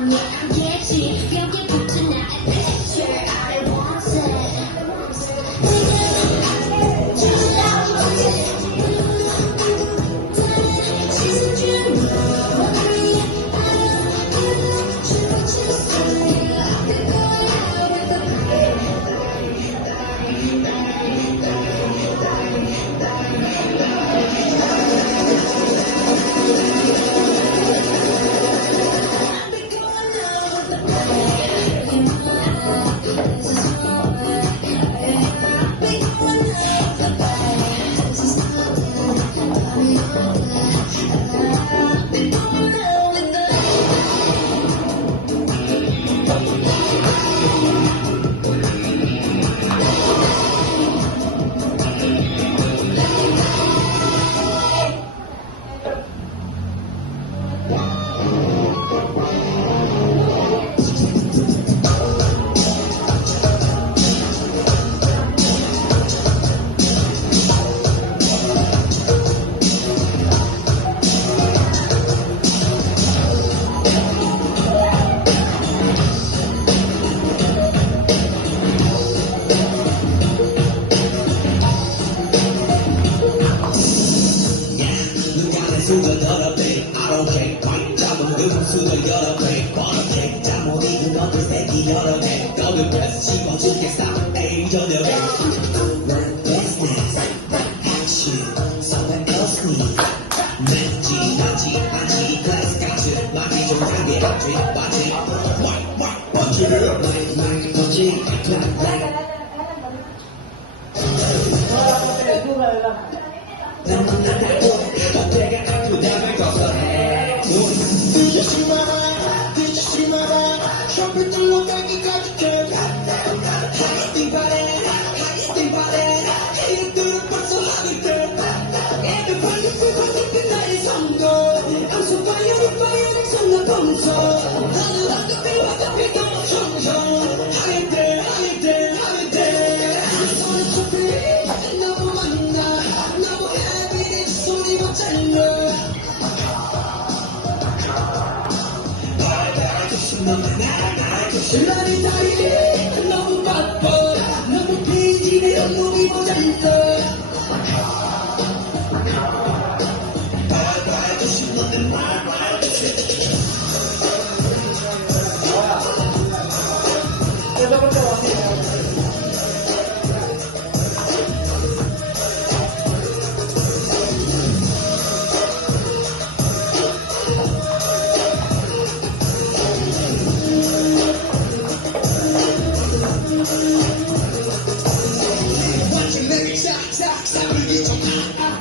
마음이 안겠지 벽에 붙은 나의 picture I want 수저 여러 배 I don't care 광장은 그 수저 여러 배 번호택 잠못 잊은 너들 새끼 여러 배 너들 뺏어 씹어주겠어 에이 저녁에 Run business action someone else need 맵지 나지 아지 클래스 같이 많이 좀 하게 하지 마지 막 번지 막 번지 시간이 다이네 너무 바빠 너무 비지네 온몸이 모자라서